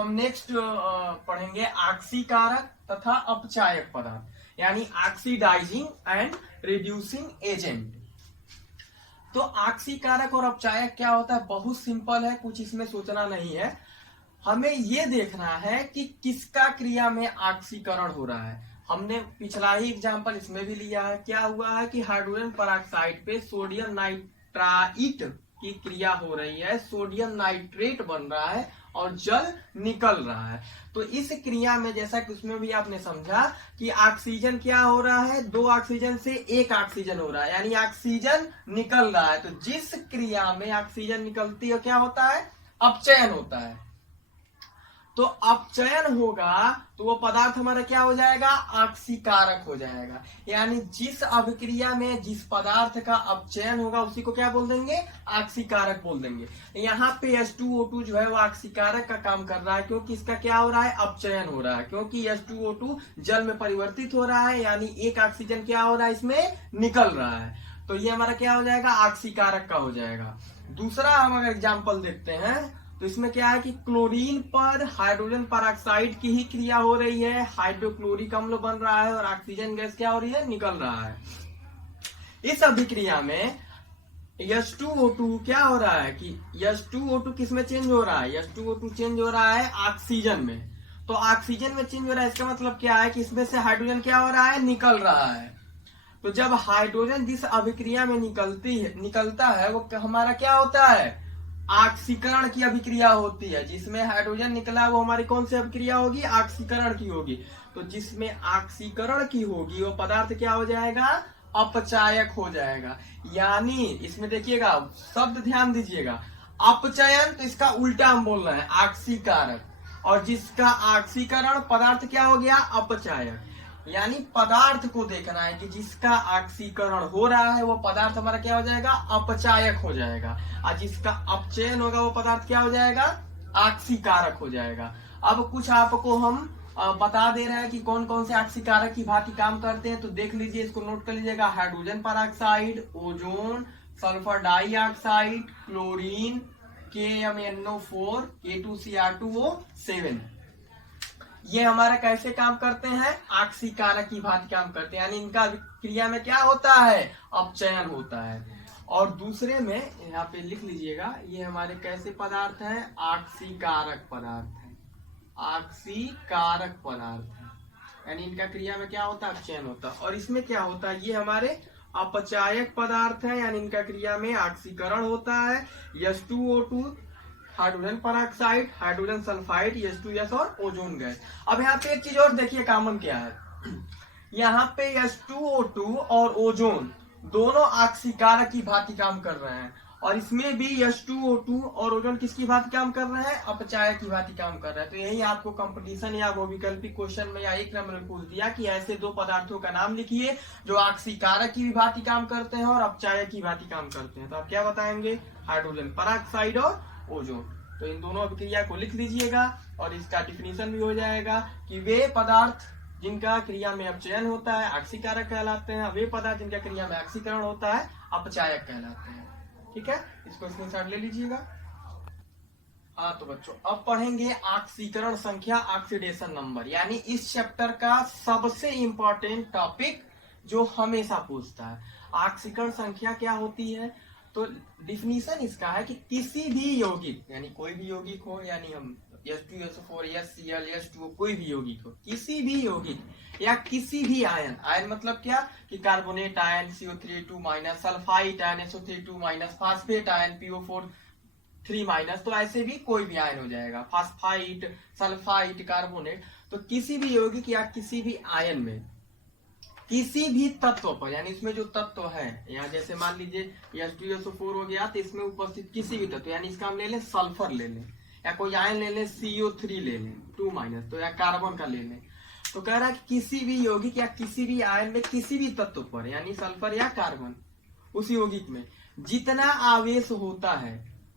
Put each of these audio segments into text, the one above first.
हम नेक्स्ट पढ़ेंगे ऑक्सीकारक तथा अपचायक पदार्थ यानी ऑक्सीडाइजिंग एंड रिड्यूसिंग एजेंट। तो ऑक्सीकारक और अपचायक क्या होता है, बहुत सिंपल है, कुछ इसमें सोचना नहीं है। हमें ये देखना है कि किसका क्रिया में ऑक्सीकरण हो रहा है। हमने पिछला ही एग्जांपल इसमें भी लिया है। क्या हुआ है कि हाइड्रोजन पेरोक्साइड पे सोडियम नाइट्राइट की क्रिया हो रही है, सोडियम नाइट्रेट बन रहा है और जल निकल रहा है। तो इस क्रिया में जैसा कि उसमें भी आपने समझा कि ऑक्सीजन क्या हो रहा है, 2 ऑक्सीजन से 1 ऑक्सीजन हो रहा है, यानी ऑक्सीजन निकल रहा है। तो जिस क्रिया में ऑक्सीजन निकलती है क्या होता है, अपचयन होता है। तो अपचयन होगा तो वो पदार्थ हमारा क्या हो जाएगा, ऑक्सीकारक हो जाएगा। यानी जिस अभिक्रिया में जिस पदार्थ का अपचयन होगा उसी को क्या बोल देंगे, ऑक्सीकारक बोल देंगे। यहाँ पे H2O2 जो है वो ऑक्सीकारक का काम कर रहा है, क्योंकि इसका क्या हो रहा है, अपचयन हो रहा है। क्योंकि H2O2 जल में परिवर्तित हो रहा है, यानी 1 ऑक्सीजन क्या हो रहा है, इसमें निकल रहा है। तो ये हमारा क्या हो जाएगा, ऑक्सीकारक का हो जाएगा। दूसरा हम अगर एग्जाम्पल देखते हैं तो इसमें क्या है कि क्लोरीन पर हाइड्रोजन पेरोक्साइड की ही क्रिया हो रही है, हाइड्रोक्लोरिक अम्ल बन रहा है और ऑक्सीजन गैस क्या हो रही है, निकल रहा है। इस अभिक्रिया में H2O2 क्या हो रहा है कि H2O2 किस में चेंज हो रहा है, H2O2 चेंज हो रहा है ऑक्सीजन में। तो ऑक्सीजन में चेंज हो रहा है, इसका मतलब क्या है कि इसमें से हाइड्रोजन क्या हो रहा है, निकल रहा है। तो जब हाइड्रोजन जिस अभिक्रिया में निकलता है वो हमारा क्या होता है, ऑक्सीकरण की अभिक्रिया होती है। जिसमें हाइड्रोजन निकला वो हमारी कौन सी अभिक्रिया होगी, ऑक्सीकरण की होगी। तो जिसमें ऑक्सीकरण की होगी वो पदार्थ क्या हो जाएगा, अपचायक हो जाएगा। यानी इसमें देखिएगा, शब्द ध्यान दीजिएगा, अपचयन तो इसका उल्टा हम बोल रहे हैं, ऑक्सीकारक, और जिसका ऑक्सीकरण पदार्थ क्या हो गया, अपचायक। यानी पदार्थ को देखना है कि जिसका ऑक्सीकरण हो रहा है वो पदार्थ हमारा क्या हो जाएगा, अपचायक हो जाएगा, और जिसका अपचयन होगा वो पदार्थ क्या हो जाएगा, ऑक्सीकारक हो जाएगा। अब कुछ आपको हम बता दे रहे हैं कि कौन कौन से ऑक्सीकारक की भांति काम करते हैं, तो देख लीजिए, इसको नोट कर लीजिएगा। Hydrogen peroxide, ozone, sulphur dioxide, chlorine, KMnO4, K2Cr2O7, ये हमारा कैसे काम करते हैं, ऑक्सीकारक की भांति काम करते हैं। यानी इनका क्रिया में क्या होता है, अपचयन होता है। और दूसरे में यहाँ पे लिख लीजिएगा, ये हमारे कैसे पदार्थ हैं, ऑक्सीकारक पदार्थ है, ऑक्सीकारक पदार्थ है। यानी इनका क्रिया में क्या होता है, अपचयन होता है। और इसमें क्या होता है, ये हमारे अपचायक पदार्थ है, यानी इनका क्रिया में ऑक्सीकरण होता है। H2O2, hydrogen peroxide, hydrogen sulphide, H2S और ओजोन गैस। अब यहाँ पे एक चीज और देखिए, कॉमन क्या है, यहाँ पे H2O2 और ओजोन दोनों ऑक्सीकारक की भांति काम कर रहे हैं, और इसमें भी H2O2 और ओजोन किसकी भांति काम कर रहे हैं, अपचायक की भांति काम कर रहे हैं। तो यही आपको कंपटीशन या वो विकल्पिक क्वेश्चन में या एक नंबर में पूछ दिया कि ऐसे 2 पदार्थों का नाम लिखिए जो ऑक्सीकारक की भी भांति काम करते हैं और अपचायक की भांति काम करते हैं। तो आप क्या बताएंगे, हाइड्रोजन पेरोक्साइड और ओजोन। तो इन दोनों अभिक्रिया को लिख लीजिएगा और इसका डिफिनीशन भी हो जाएगा कि वे पदार्थ जिनका क्रिया में अपचयन होता है ऑक्सीकारक कहलाते हैं, वे पदार्थ जिनका क्रिया में ऑक्सीकरण होता है अपचायक कहलाते हैं। ठीक है, इसको स्क्रीनशॉट ले लीजिएगा। हाँ तो बच्चों, अब पढ़ेंगे ऑक्सीकरण संख्या, ऑक्सीडेशन नंबर, यानी इस चैप्टर का सबसे इंपॉर्टेंट टॉपिक जो हमेशा पूछता है। ऑक्सीकरण संख्या क्या होती है, तो डिफिनीशन इसका है कि किसी भी यौगिक, यानी कोई भी यौगिक हो, यानी हम H2SO4, HCl, H2O, कोई भी यौगिक हो, किसी भी यौगिक या किसी भी आयन, आयन मतलब क्या कि carbonate ion CO3 sulphite ion SO3 phosphate ion PO4 तो ऐसे भी कोई भी आयन हो जाएगा, फास्फाइट, सल्फाइट, कार्बोनेट। तो किसी भी यौगिक या किसी भी आयन में किसी भी तत्व पर, यानी इसमें जो तत्व है, यहाँ जैसे मान लीजिए H2SO4 हो गया, तो इसमें उपस्थित किसी भी तत्व, यानी इसका हम ले लें सल्फर ले लें, या कोई आयन ले लें CO3 ले लें 2 तो या कार्बन का ले लें। तो कह रहा है कि किसी भी यौगिक या किसी भी आयन में किसी भी तत्व पर, यानी सल्फर या कार्बन, उस यौगिक में जितना आवेश होता है,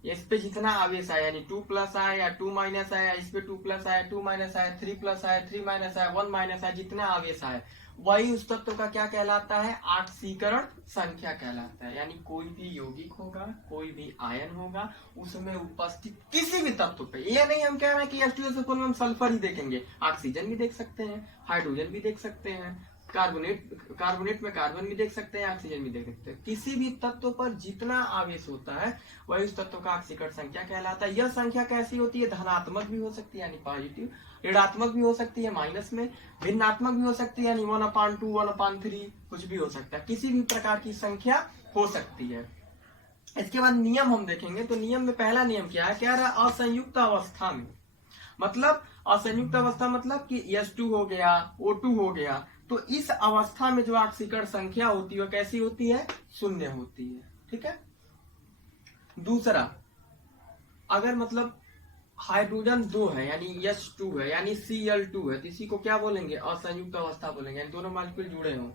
इस पे जितना आवेश आया, यानी 2+ आया या 2- आया, इस पे 2+ आया, 2- आया, 3+ आया, 3- आया, 1- आया, जितना आवेश आया वही उस तत्व का क्या कहलाता है, ऑक्सीकरण संख्या कहलाता है। यानी कोई भी यौगिक होगा, कोई भी आयन होगा, उसमें उपस्थित किसी भी तत्व पे, ये नहीं हम कह रहे हैं कि H2SO4 में हम सल्फर ही देखेंगे, ऑक्सीजन भी देख सकते हैं, हाइड्रोजन भी देख सकते हैं, कार्बोनेट में कार्बन भी देख सकते हैं, ऑक्सीजन भी देख सकते हैं। किसी भी तत्व पर जितना आवेश होता है वही उस तत्व का ऑक्सीकरण संख्या कहलाता है। यह संख्या कैसी होती है, धनात्मक भी हो सकती है यानी पॉजिटिव, ऋणात्मक भी हो सकती है माइनस में, भिन्नात्मक भी हो सकती है यानी 1/2, 1/3, कुछ भी हो सकता है, किसी भी प्रकार की संख्या हो सकती है। इसके बाद नियम हम देखेंगे। तो नियम में पहला नियम क्या है, कह रहा है असंयुक्त अवस्था में, मतलब असंयुक्त अवस्था मतलब कि H2 हो गया, O2 हो गया, तो इस अवस्था में जो ऑक्सीकरण संख्या होती है वह कैसी होती है, शून्य होती है। ठीक है। दूसरा, अगर मतलब हाइड्रोजन 2 है यानी H2 है यानी Cl2 है, तो इसी को क्या बोलेंगे, असंयुक्त अवस्था बोलेंगे, यानी दोनों मॉलिक्यूल जुड़े हों।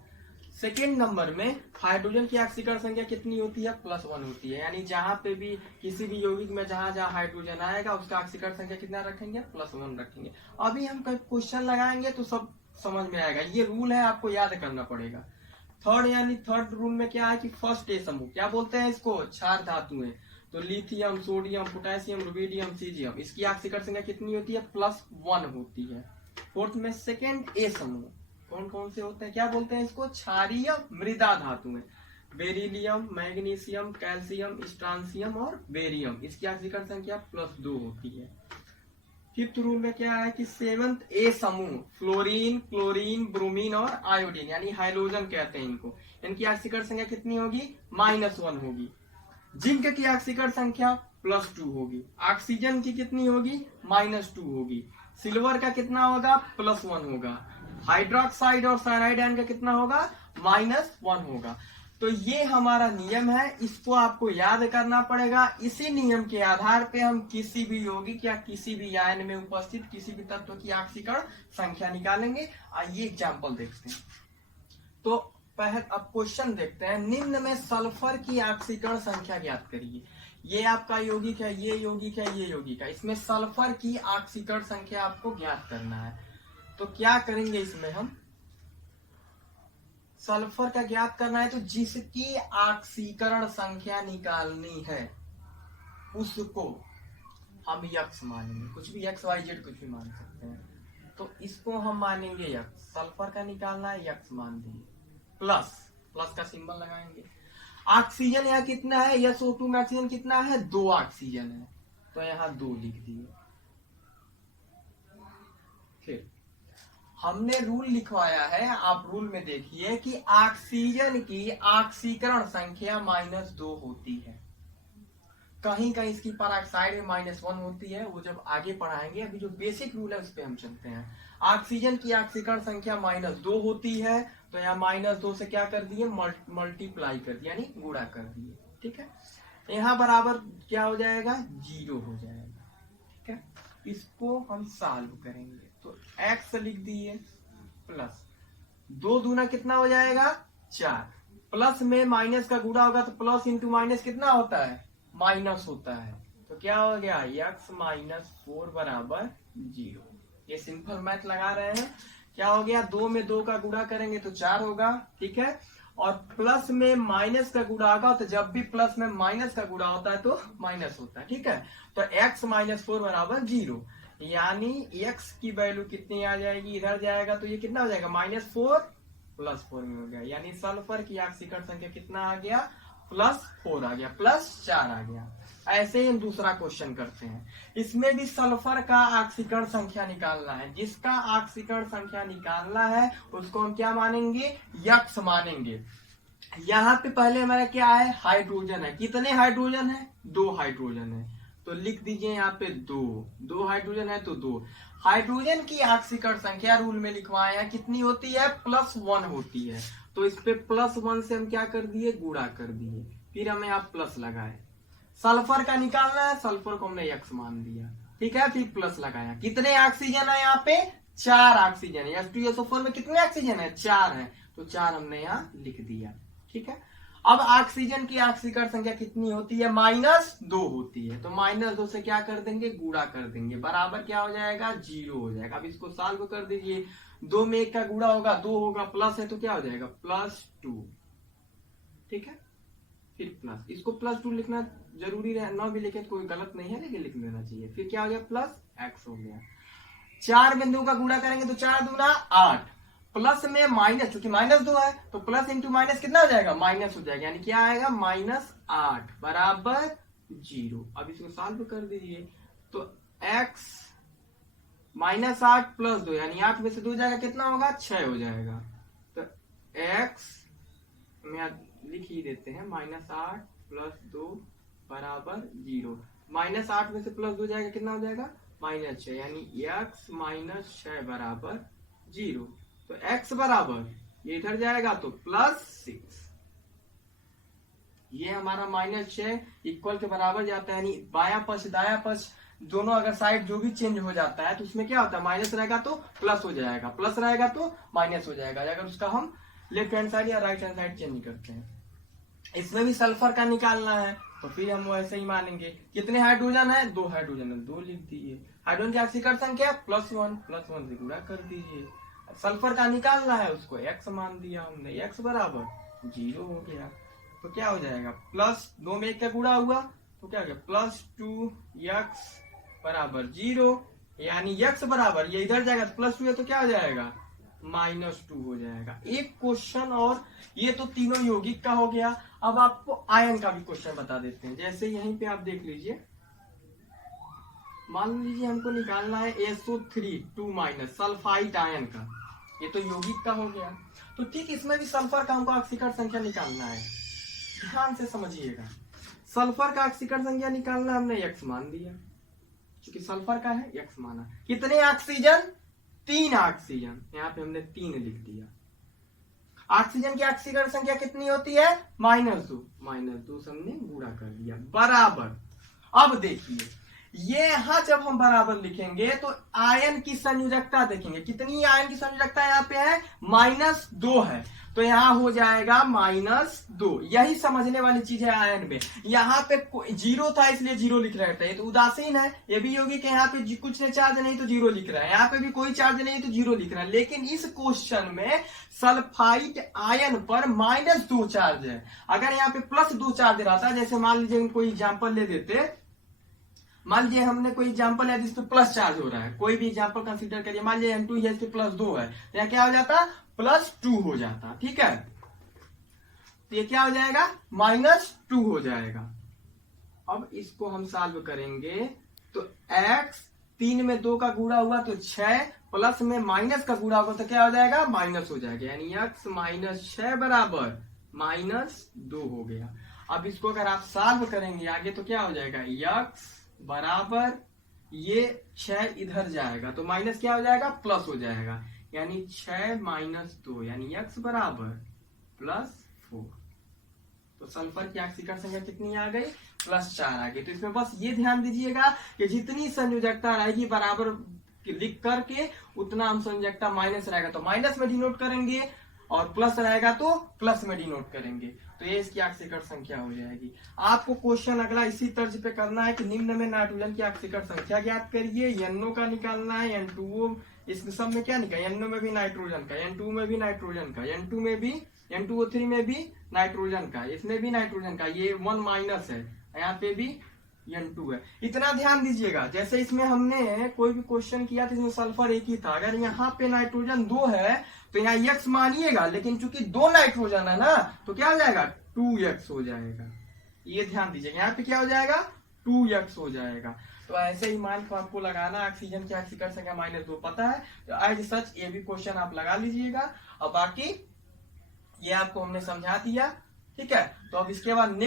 सेकेंड नंबर में हाइड्रोजन की ऑक्सीकरण संख्या कितनी होती है, +1 होती है। यानी जहां पे भी किसी भी यौगिक में जहां जहां हाइड्रोजन आएगा उसका ऑक्सीकरण संख्या कितना रखेंगे, +1 रखेंगे। अभी हम क्वेश्चन लगाएंगे तो सब समझ में आएगा, ये रूल है, आपको याद करना पड़ेगा। थर्ड रूल में क्या है कि फर्स्ट ए समूह, क्या बोलते हैं इसको, क्षार धातुएं, तो lithium, sodium, potassium, rubidium, caesium, इसकी ऑक्सीकरण संख्या कितनी होती है, +1 होती है। फोर्थ में सेकेंड ए समूह, कौन कौन से होते हैं, क्या बोलते हैं इसको, क्षारीय मृदा धातुएं, बेरिलियम, मैग्नीशियम, कैल्शियम, स्ट्रांसियम और बेरियम, इसकी ऑक्सीकरण संख्या +2 होती है। फिफ्थ रूल में क्या है कि सेवंथ ए समूह, फ्लोरीन, क्लोरीन, ब्रोमीन और आयोडीन यानी हाइड्रोजन कहते हैं इनको, इनकी ऑक्सीकरण संख्या कितनी होगी, -1 होगी। जिंक की ऑक्सीकरण संख्या +2 होगी। ऑक्सीजन की कितनी होगी, -2 होगी। सिल्वर का कितना होगा, +1 होगा। हाइड्रोक्साइड और साइनाइड आयन का कितना होगा, -1 होगा। तो ये हमारा नियम है, इसको आपको याद करना पड़ेगा। इसी नियम के आधार पे हम किसी भी यौगिक या किसी भी आयन में उपस्थित किसी भी तत्व की ऑक्सीकरण संख्या निकालेंगे। आइए एग्जाम्पल देखते हैं। तो पहले अब क्वेश्चन देखते हैं, निम्न में सल्फर की ऑक्सीकरण संख्या ज्ञात करिए। ये आपका यौगिक है, ये यौगिक है, ये यौगिक है, इसमें सल्फर की ऑक्सीकरण संख्या आपको ज्ञात करना है। तो क्या करेंगे, इसमें हम सल्फर का ज्ञात करना है, तो जिसकी ऑक्सीकरण संख्या निकालनी है उसको हम यक्स मानेंगे, कुछ भी एक्स वाई जेड कुछ भी मान सकते हैं। तो इसको हम मानेंगे यक्स, सल्फर का निकालना है, यक्स मान दिए, प्लस का सिंबल लगाएंगे। ऑक्सीजन यहाँ कितना है, SO2 में ऑक्सीजन कितना है, 2 ऑक्सीजन है, तो यहाँ 2 लिख दिए। फिर हमने रूल लिखवाया है, आप रूल में देखिए कि ऑक्सीजन की ऑक्सीकरण संख्या -2 होती है। कहीं कहीं इसकी परऑक्साइड में -1 होती है, वो जब आगे पढ़ाएंगे। अभी जो बेसिक रूल है उस पर हम चलते हैं। ऑक्सीजन की ऑक्सीकरण संख्या -2 होती है, तो यहाँ -2 से क्या कर दिए, मल्टीप्लाई कर दिया, यानी गुणा कर दिए। ठीक है, यहाँ बराबर क्या हो जाएगा, 0 हो जाएगा। ठीक है, इसको हम सॉल्व करेंगे, तो x लिख दिए, प्लस 2 दूना कितना हो जाएगा, 4, प्लस में माइनस का गुणा होगा तो प्लस इंटू माइनस कितना होता है, माइनस होता है। तो क्या हो गया, x -4 बराबर 0। ये सिंपल मैथ लगा रहे हैं। क्या हो गया, 2 में 2 का गुणा करेंगे तो 4 होगा। ठीक है, और प्लस में माइनस का गुणा होगा, तो जब भी प्लस में माइनस का गुणा होता है तो माइनस होता है। ठीक है, तो x -4 बराबर 0, यानी x की वैल्यू कितनी आ जाएगी, इधर जाएगा तो ये कितना हो जाएगा, -4 +4 में हो गया। यानी सल्फर की ऑक्सीकरण संख्या कितना आ गया, +4 आ गया, +4 आ गया। ऐसे ही हम दूसरा क्वेश्चन करते हैं। इसमें भी सल्फर का ऑक्सीकरण संख्या निकालना है। जिसका ऑक्सीकरण संख्या निकालना है उसको हम क्या मानेंगे, यक्स मानेंगे। यहाँ पे पहले हमारा क्या है, हाइड्रोजन है। कितने हाइड्रोजन है, 2 हाइड्रोजन है, तो लिख दीजिए यहाँ पे 2 हाइड्रोजन है तो 2। हाइड्रोजन की ऑक्सीकरण संख्या रूल में लिखवाए हैं, कितनी होती है, +1 होती है। तो इस पे +1 से हम क्या कर दिए, गुणा कर दिए, फिर हमें यहाँ प्लस लगाए। सल्फर का निकालना है, सल्फर को हमने x मान दिया। ठीक है, फिर प्लस लगाया। कितने ऑक्सीजन है यहाँ पे, 4 ऑक्सीजन है। H2SO4 में कितने ऑक्सीजन है, 4 है, तो 4 हमने यहाँ लिख दिया। ठीक है, अब ऑक्सीजन की ऑक्सीकरण संख्या कितनी होती है, -2 होती है। तो -2 से क्या कर देंगे, गुणा कर देंगे, बराबर क्या हो जाएगा, 0 हो जाएगा। अब इसको सॉल्व कर दीजिए, 2 में 1 का गुणा होगा 2 होगा, प्लस है तो क्या हो जाएगा +2। ठीक है, फिर प्लस, इसको +2 लिखना जरूरी है, ना भी लिखे तो कोई गलत नहीं है, लेकिन लिख लेना चाहिए। फिर क्या हो गया +x हो गया। 4 बिंदुओं का गुणा करेंगे तो 4 दूना 8, प्लस में माइनस, क्योंकि -2 है तो प्लस इंटू माइनस कितना हो जाएगा माइनस हो जाएगा, यानी क्या आएगा -8 बराबर 0। अब इसको सॉल्व कर दीजिए तो x -8 + 2 यानी 8 में से 2 जाएगा कितना होगा 6 हो जाएगा। तो x में लिख ही देते हैं -8 + 2 बराबर 0। -8 में से +2 जाएगा कितना हो जाएगा -6, यानी x -6 बराबर 0। तो x बराबर ये इधर जाएगा तो +6, ये हमारा -6 इक्वल के बराबर जाता है, यानी बायां पक्ष दायां पक्ष दोनों अगर साइड जो भी चेंज हो जाता है तो उसमें क्या होता है, माइनस रहेगा तो प्लस हो जाएगा, प्लस रहेगा तो माइनस हो जाएगा, अगर उसका हम लेफ्ट हैंड साइड या राइट हैंड साइड चेंज करते हैं। इसमें भी सल्फर का निकालना है तो फिर हम वैसे ही मानेंगे। कितने हाइड्रोजन है, 2 हाइड्रोजन है, 2 लिख दीजिए। हाइड्रोजन की ऑक्सीकरण संख्या +1 से गुणा कर दीजिए। सल्फर का निकालना है, उसको x मान दिया हमने, x बराबर 0 हो गया। तो क्या हो जाएगा +2 में 1 का गुणा हुआ तो क्या हो गया +2x बराबर 0, यानी x बराबर ये इधर जाएगा +2 है तो क्या हो जाएगा -2 हो जाएगा। एक क्वेश्चन और, ये तो तीनों यौगिक का हो गया। अब आपको आयन का भी क्वेश्चन बता देते हैं। जैसे यहीं पे आप देख लीजिए, मान लीजिए हमको निकालना है SO3 2- सल्फाइड आयन का, ये तो यौगिक का हो गया। तो ठीक इसमें भी सल्फर का हमको ऑक्सीकरण संख्या निकालना है, ध्यान से समझिएगा। सल्फर का ऑक्सीकरण संख्या निकालना, हमने x मान दिया, क्योंकि सल्फर का है x माना। कितने ऑक्सीजन, 3 ऑक्सीजन, यहाँ पे हमने 3 लिख दिया। ऑक्सीजन की ऑक्सीकरण संख्या कितनी होती है -2 से हमने गुणा कर दिया बराबर। अब देखिए ये यहाँ जब हम बराबर लिखेंगे तो आयन की संयोजकता देखेंगे, कितनी आयन की संयोजकता यहाँ पे है -2 है, तो यहाँ हो जाएगा -2। यही समझने वाली चीज है आयन में। यहाँ पे 0 था इसलिए 0 लिख रहे थे, तो उदासीन है। ये भी यौगिक है, यहाँ पे कुछ ने चार्ज नहीं तो 0 लिख रहा है, यहाँ पे भी कोई चार्ज नहीं तो 0 लिख रहा है। लेकिन इस क्वेश्चन में सल्फाइड आयन पर -2 चार्ज है। अगर यहाँ पे +2 चार्ज रहता, जैसे मान लीजिए कोई एग्जाम्पल ले देते, मान लीजिए हमने कोई एग्जांपल है जिसपे प्लस चार्ज हो रहा है, कोई भी एग्जांपल कंसीडर करिए, मान लीजिए M2 है, इस पे +2 है, तो यहाँ क्या हो जाता +2 हो जाता। ठीक है, तो ये क्या हो जाएगा -2 हो जाएगा। अब इसको हम सॉल्व करेंगे तो x 3 में 2 का गुणा हुआ तो 6, प्लस में माइनस का गुणा होगा तो क्या हो जाएगा माइनस हो जाएगा, यानी x -6 बराबर -2 हो गया। अब इसको अगर आप सॉल्व करेंगे आगे तो क्या हो जाएगा, x बराबर ये 6 इधर जाएगा तो माइनस क्या हो जाएगा प्लस हो जाएगा, यानी 6 - 2 यानी x बराबर +4। तो सल्फर की ऑक्सीकरण संख्या कितनी आ गई +4 आ गई। तो इसमें बस ये ध्यान दीजिएगा कि जितनी संयोजकता रहेगी बराबर लिख करके उतना हम संयोजकता माइनस रहेगा तो माइनस में डिनोट करेंगे और प्लस रहेगा तो प्लस में डिनोट करेंगे, तो ये इसकी ऑक्सीकरण संख्या हो जाएगी। आपको क्वेश्चन अगला इसी तर्ज पे करना है कि निम्न में नाइट्रोजन की ऑक्सीकरण संख्या ज्ञात करिए, NO का निकालना है, N2O, इस सब में क्या निकाल, NO में भी नाइट्रोजन का, N2 में भी नाइट्रोजन का, N2 में भी, N2O3 में भी नाइट्रोजन का, इसमें भी नाइट्रोजन का, ये 1- है, यहाँ पे भी N2 है। इतना ध्यान दीजिएगा, जैसे इसमें हमने कोई भी क्वेश्चन किया था इसमें सल्फर एक ही था, अगर यहाँ पे नाइट्रोजन 2 है तो यहाँ x मानिएगा, लेकिन चूंकि 2 नाइट्रोजन है ना तो क्या हो जाएगा 2x हो जाएगा। ये ध्यान दीजिएगा, यहाँ पे क्या हो जाएगा 2x हो जाएगा। तो ऐसे ही मान को आपको लगाना, ऑक्सीजन की ऑक्सीकरण संख्या -2 पता है, तो एज सच ये भी क्वेश्चन आप लगा लीजिएगा। और बाकी ये आपको हमने समझा दिया, ठीक है। तो अब इसके बाद नेक्स्ट